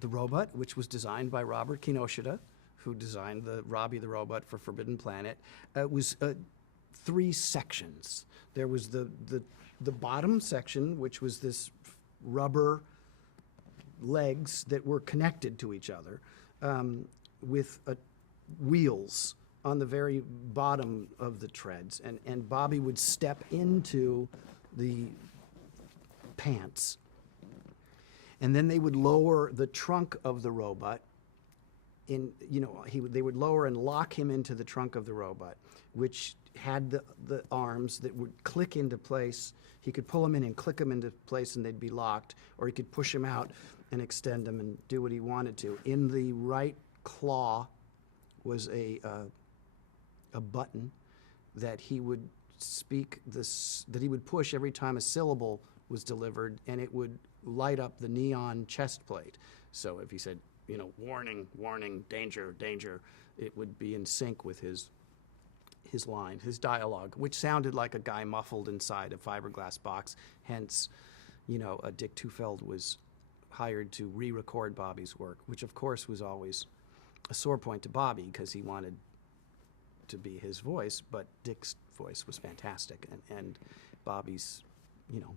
the robot, which was designed by Robert Kinoshita, who designed the Robbie the Robot for Forbidden Planet, was 3 sections. There was the bottom section, which was this rubber legs that were connected to each other with wheels on the very bottom of the treads. And Bobby would step into the pants. And then they would lower the trunk of the robot they would lower and lock him into the trunk of the robot, which had the arms that would click into place. He could pull them in and click them into place and they'd be locked, or he could push them out and extend them and do what he wanted to. In the right claw was a button that he would that he would push every time a syllable was delivered, and it would light up the neon chest plate. So if he said, warning, warning, danger, danger, it would be in sync with his line, his dialogue, which sounded like a guy muffled inside a fiberglass box. Hence, Dick Tufeld was hired to re-record Bobby's work, which of course was always a sore point to Bobby because he wanted to be his voice, but Dick's voice was fantastic, and Bobby's,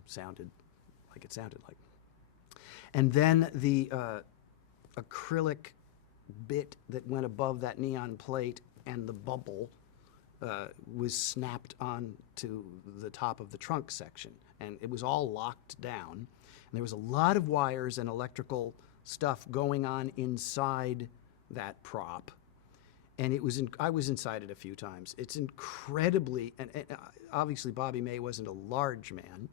sounded like it sounded like. And then the acrylic bit that went above that neon plate and the bubble was snapped on to the top of the trunk section, and it was all locked down. And there was a lot of wires and electrical stuff going on inside that prop. And I was inside it a few times. It's incredibly, and obviously Bobby May wasn't a large man,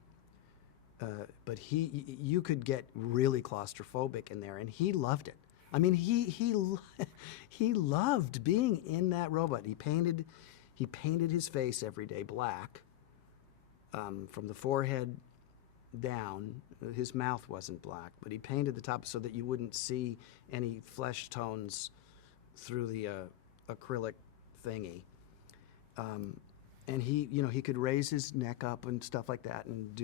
but you could get really claustrophobic in there, and he loved it. I mean, he loved being in that robot. He painted his face every day black, from the forehead down. His mouth wasn't black, but he painted the top so that you wouldn't see any flesh tones through the acrylic thingy. And he could raise his neck up and stuff like that and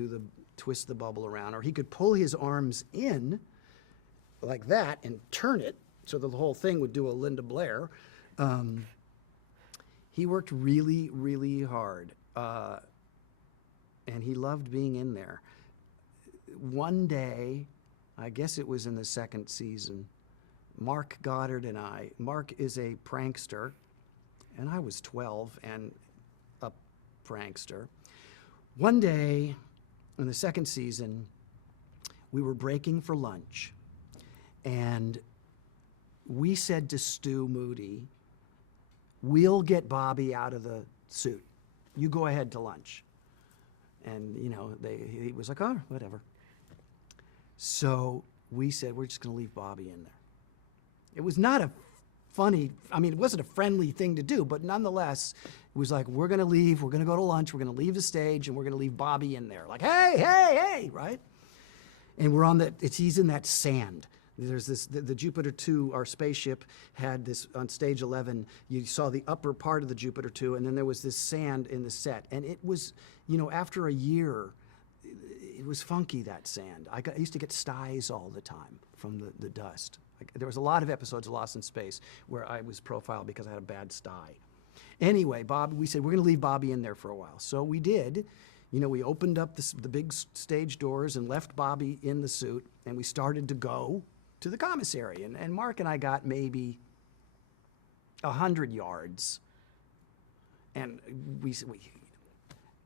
twist the bubble around, or he could pull his arms in like that and turn it so that the whole thing would do a Linda Blair. He worked really, really hard, and he loved being in there. One day, I guess it was in the 2nd season, Mark Goddard and Mark is a prankster, and I was 12 and a prankster. One day in the 2nd season, we were breaking for lunch, and we said to Stu Moody, we'll get Bobby out of the suit. You go ahead to lunch. And, he was like, oh, whatever. So we said, we're just going to leave Bobby in there. It was not it wasn't a friendly thing to do, but nonetheless, it was like, we're going to leave, we're going to go to lunch, we're going to leave the stage, and we're going to leave Bobby in there. Like, hey, hey, hey, right? And we're he's in that sand. There's the Jupiter 2, our spaceship, had this, on stage 11, you saw the upper part of the Jupiter 2, and then there was this sand in the set. And it was, after a year, it was funky, that sand. I used to get styes all the time from the dust. There was a lot of episodes of Lost in Space where I was profiled because I had a bad sty. Anyway, we said, we're going to leave Bobby in there for a while. So we did. We opened up the big stage doors and left Bobby in the suit, and we started to go to the commissary. And Mark and I got maybe 100 yards. And we said,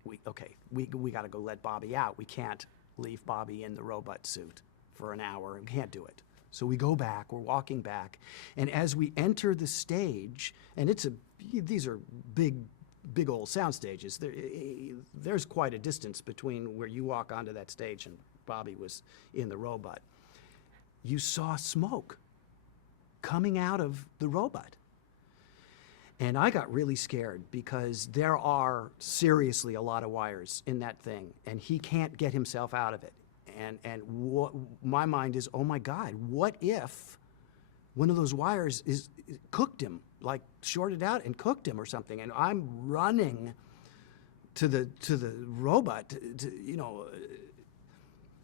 we got to go let Bobby out. We can't leave Bobby in the robot suit for an hour. We can't do it. So we go back, we're walking back, and as we enter the stage, and these are big old sound stages, there's quite a distance between where you walk onto that stage and Bobby was in the robot. You saw smoke coming out of the robot. And I got really scared because there are seriously a lot of wires in that thing, and he can't get himself out of it. And what my mind is, oh my God, what if one of those wires cooked him, like shorted out and cooked him or something? And I'm running to the robot,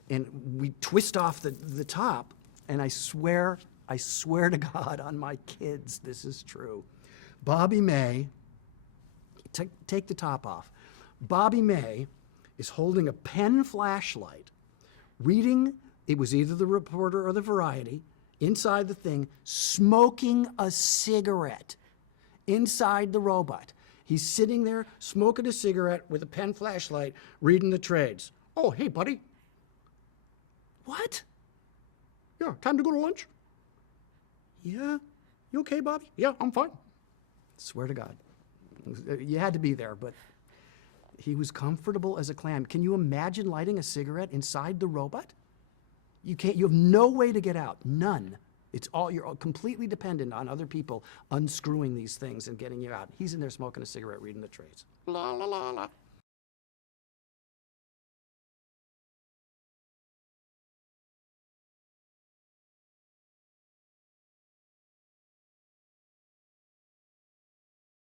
and we twist off the top, And I swear to God on my kids, this is true. Bobby May, take the top off. Bobby May is holding a pen flashlight, reading, it was either the Reporter or the Variety, inside the thing, smoking a cigarette inside the robot. He's sitting there smoking a cigarette with a pen flashlight, reading the trades. Oh, hey, buddy. What? Yeah, time to go to lunch? Yeah. You okay, Bobby? Yeah, I'm fine. Swear to God. You had to be there, but he was comfortable as a clam. Can you imagine lighting a cigarette inside the robot? You can't, you have no way to get out, none. You're all completely dependent on other people unscrewing these things and getting you out. He's in there smoking a cigarette, reading the trades. La, la, la, la.